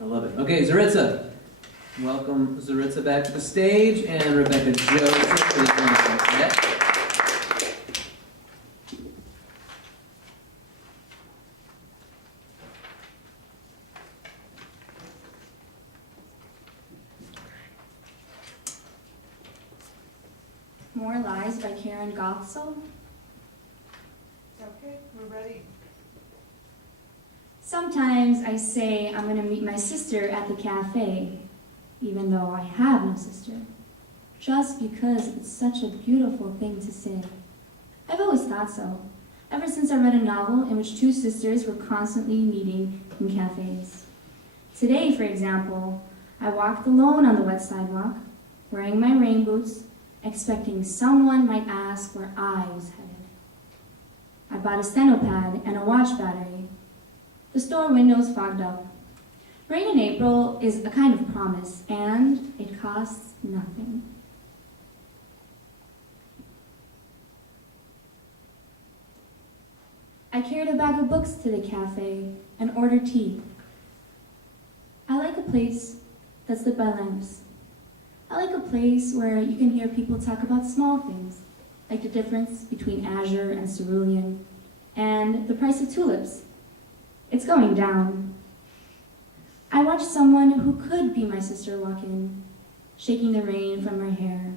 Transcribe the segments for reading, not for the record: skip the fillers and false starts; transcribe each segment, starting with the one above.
I love it. Okay, Zorica. Welcome Zorica back to the stage, and Rebecca Joseph, please join us on set. More Lies by Karen Gothsel. Okay, we're ready. Sometimes I say I'm going to meet my sister at the cafe, even though I have no sister, just because it's such a beautiful thing to say. I've always thought so, ever since I read a novel in which two sisters were constantly meeting in cafes. Today, for example, I walked alone on the wet sidewalk, wearing my rain boots, expecting someone might ask where I was headed. I bought a steno pad and a watch battery. The store windows fogged up. Rain in April is a kind of promise, and it costs nothing. I carried a bag of books to the cafe and ordered tea. I like a place that's lit by lamps. I like a place where you can hear people talk about small things, like the difference between azure and cerulean, and the price of tulips. It's going down. I watched someone who could be my sister walk in, shaking the rain from her hair.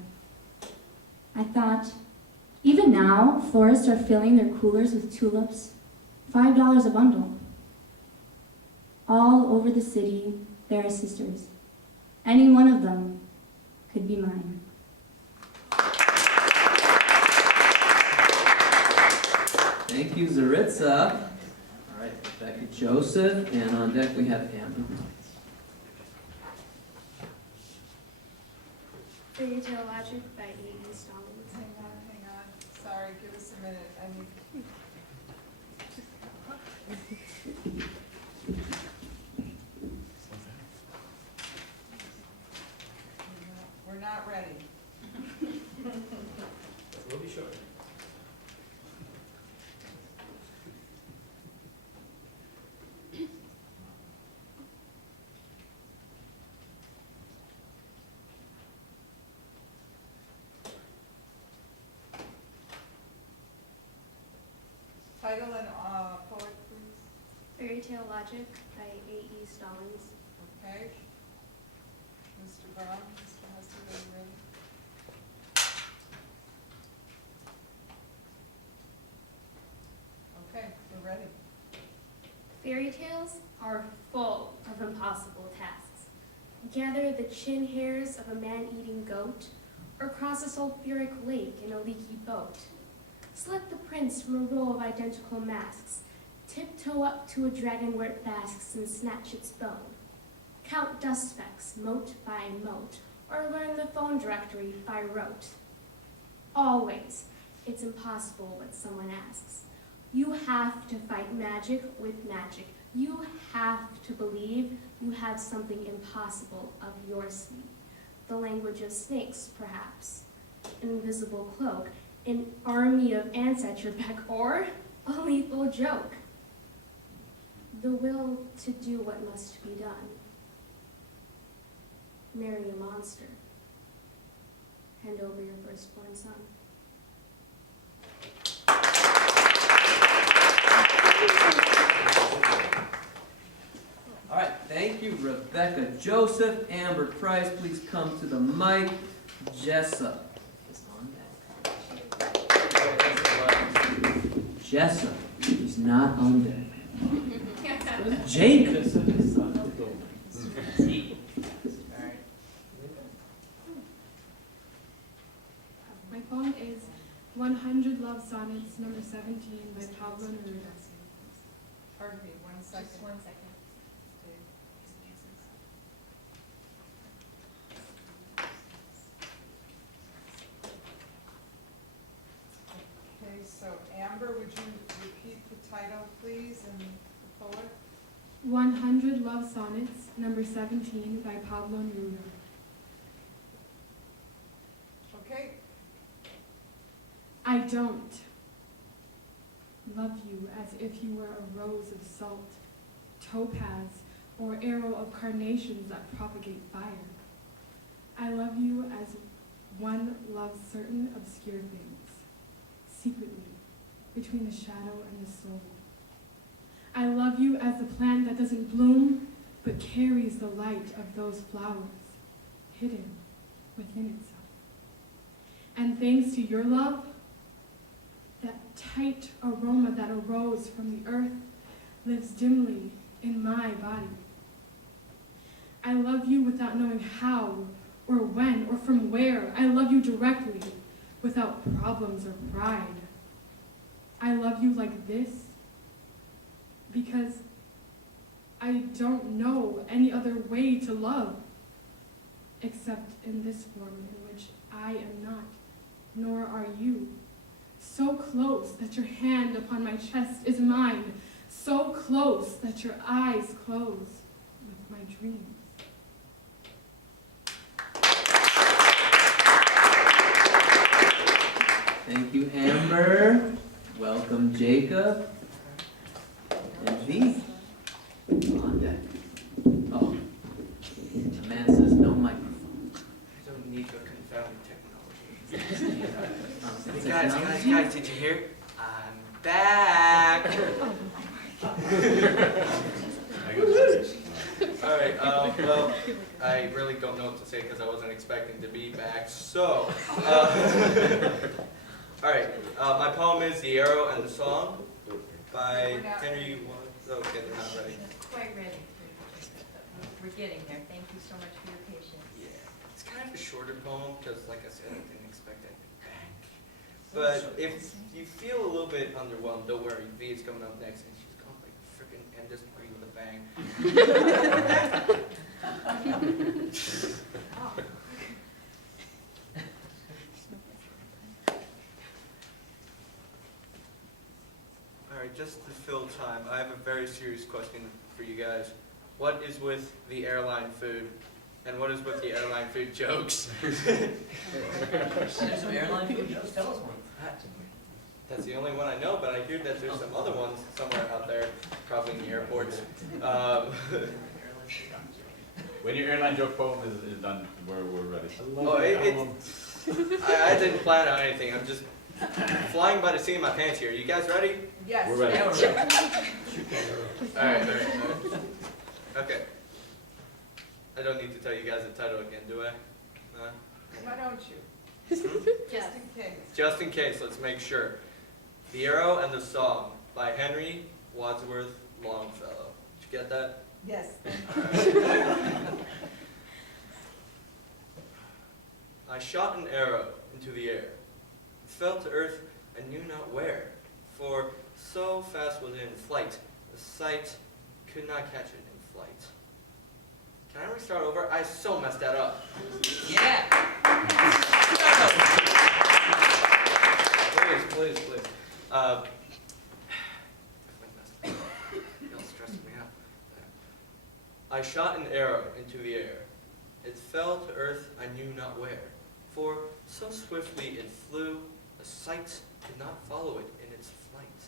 I thought, even now, florists are filling their coolers with tulips, $5 a bundle. All over the city, there are sisters. Any one of them could be mine. Thank you, Zorica. All right, Rebecca Joseph, and on deck we have Amber. Fairy Tale Logic by A.E. Stallings. Hang on. Sorry, give us a minute. I need. We're not ready. We'll be sure. Title and poet, please. Fairy Tale Logic by A.E. Stallings. Okay. Mr. Brown, Mr. Hester, are you ready? Okay, we're ready. Fairy tales are full of impossible tasks. Gather the chin hairs of a man-eating goat, or cross a sulfuric lake in a leaky boat. Select the prince from a row of identical masks. Tiptoe up to a dragon where it basks and snatch its bone. Count dust specks, mote by mote, or learn the phone directory by rote. Always, it's impossible what someone asks. You have to fight magic with magic. You have to believe you have something impossible up your sleeve. The language of snakes, perhaps. An invisible cloak. An army of ants at your beck, or a lethal joke. The will to do what must be done. Marry a monster. Hand over your firstborn son. All right, thank you, Rebecca Joseph. Amber Price, please come to the mic. Jessa is on deck. Jessa is not on deck. Jake. My poem is 100 Love Sonnets, number 17, by Pablo Neruda. Pardon me, 1 second. Just 1 second. Okay, so Amber, would you repeat the title, please, and the poet? 100 Love Sonnets, number 17, by Pablo Neruda. Okay, I don't love you as if you were a rose of salt, topaz, or arrow of carnations that propagate fire. I love you as one loves certain obscure things, secretly, between the shadow and the soul. I love you as the plant that doesn't bloom, but carries the light of those flowers, hidden within itself. And thanks to your love, that tight aroma that arose from the earth lives dimly in my body. I love you without knowing how, or when, or from where. I love you directly, without problems or pride. I love you like this, because I don't know any other way to love, except in this form in which I am not, nor are you. So close that your hand upon my chest is mine, so close that your eyes close with my dreams. Thank you, Amber. Welcome, Jacob. And V. On deck. Oh, the man says no microphone. I don't need your confounding technology. It's Hey guys, technology. did you hear? I'm back! Alright, well, I really don't know what to say because I wasn't expecting to be back, so, alright, my poem is The Arrow and the Song by Henry. Okay, they're not ready. Quite ready. We're getting there. Thank you so much for your patience. Yeah, it's kind of a shorter poem because, like I said, I didn't expect it to be back. But if you feel a little bit underwhelmed, don't worry. V is coming up next, and she's going to like freaking end this party with a bang. All right, just to fill time, I have a very serious question for you guys. What is with the airline food? And what is with the airline food jokes? There's some airline food jokes. Tell us one. That's the only one I know, but I hear that there's some other ones somewhere out there, probably in the airports. When your airline joke poem is done, we're ready. I didn't plan on anything. I'm just flying by the seat of my pants here. You guys ready? Yes. We're ready. Yeah, we're ready. All right. Okay. I don't need to tell you guys the title again, do I? Why don't you? Yes. Just in case. Just in case, let's make sure. The Arrow and the Song by Henry Wadsworth Longfellow. Did you get that? Yes. I shot an arrow into the air. It fell to earth and knew not where, for so fast was it in flight, the sight could not catch it in flight. Can I restart over? I so messed that up. Yeah. Please. Y'all stressing me out. I shot an arrow into the air. It fell to earth I knew not where, for so swiftly it flew, the sight could not follow it in its flight.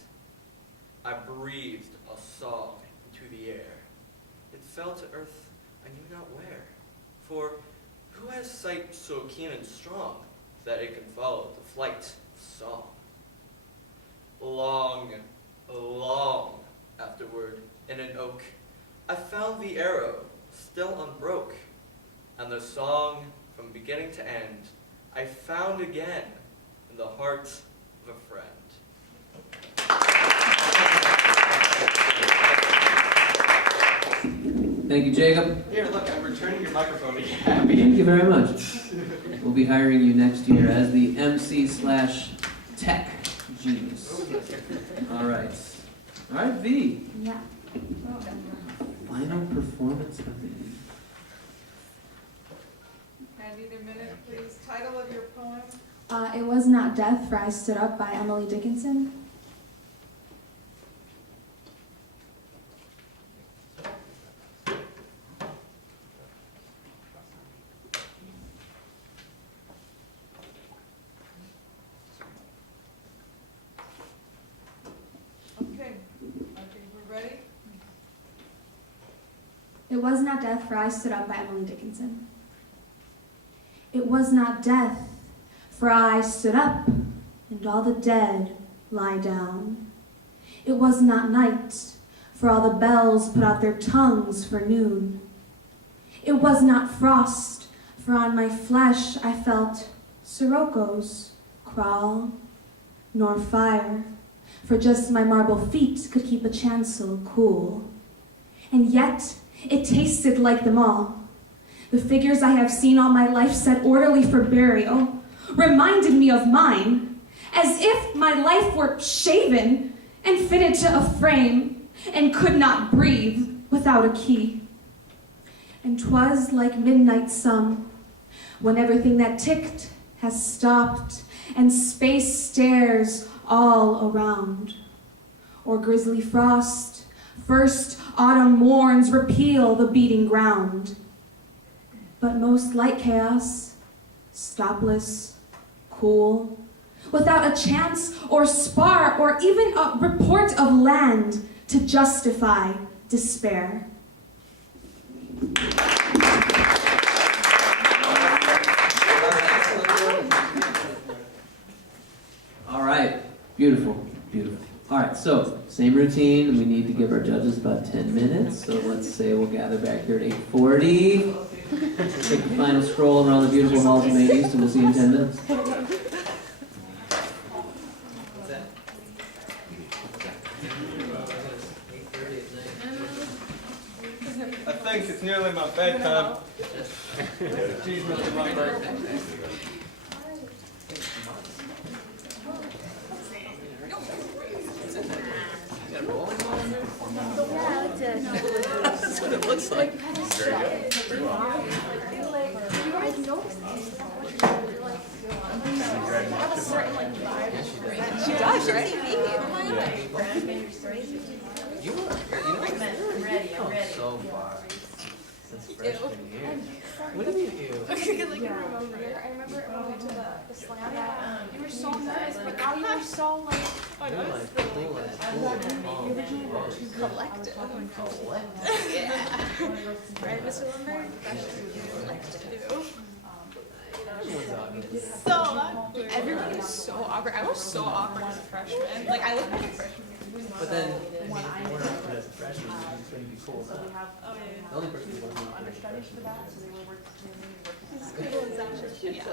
I breathed a song into the air. It fell to earth I knew not where, for who has sight so keen and strong that it can follow the flight of song? Long afterward, in an oak, I found the arrow still unbroke, and the song from beginning to end I found again in the heart of a friend. Thank you, Jacob. Here, look, I'm returning your microphone again. Thank you very much. We'll be hiring you next year as the MC/tech genius. All right, V. Yeah. Final performance of the evening. I need a minute, please. Title of your poem? It Was Not Death, for I Stood Up by Emily Dickinson. Okay, I think we're ready. It was not death, for I stood up by Emily Dickinson. It was not death, for I stood up, and all the dead lie down. It was not night, for all the bells put out their tongues for noon. It was not frost, for on my flesh I felt siroccos crawl, nor fire, for just my marble feet could keep a chancel cool. And yet it tasted like them all. The figures I have seen all my life set orderly for burial reminded me of mine, as if my life were shaven and fitted to a frame and could not breathe without a key. And 'twas like midnight sun, when everything that ticked has stopped and space stares all around. Or grisly frost, first autumn morns repeal the beating ground. But most like chaos, stopless, cool, without a chance or spar or even a report of land to justify despair. All right, beautiful, beautiful. All right, so same routine. We need to give our judges about 10 minutes. So let's say we'll gather back here at 8:40. Take the final stroll around the beautiful halls of Maine East, and we'll see you in 10 minutes. I think it's nearly my bedtime. Jeez, Mr. Lumberg. That's what it looks like. She does, right? I'm ready. So far since freshman year. What do you do? Because I can remember. I remember when we went to the slam. You were so nice, but now you were so like. You're like cool as cool. Collective. Yeah. Right, Mr. Lumberg? Collective. So awkward. Everybody was so awkward. I was so awkward as a freshman. Like I looked like a freshman. But then, I mean, if you weren't awkward as a freshman, you'd pretty be cool enough. Oh yeah. The only person who wasn't awkward as a freshman. As cool as that. Yeah.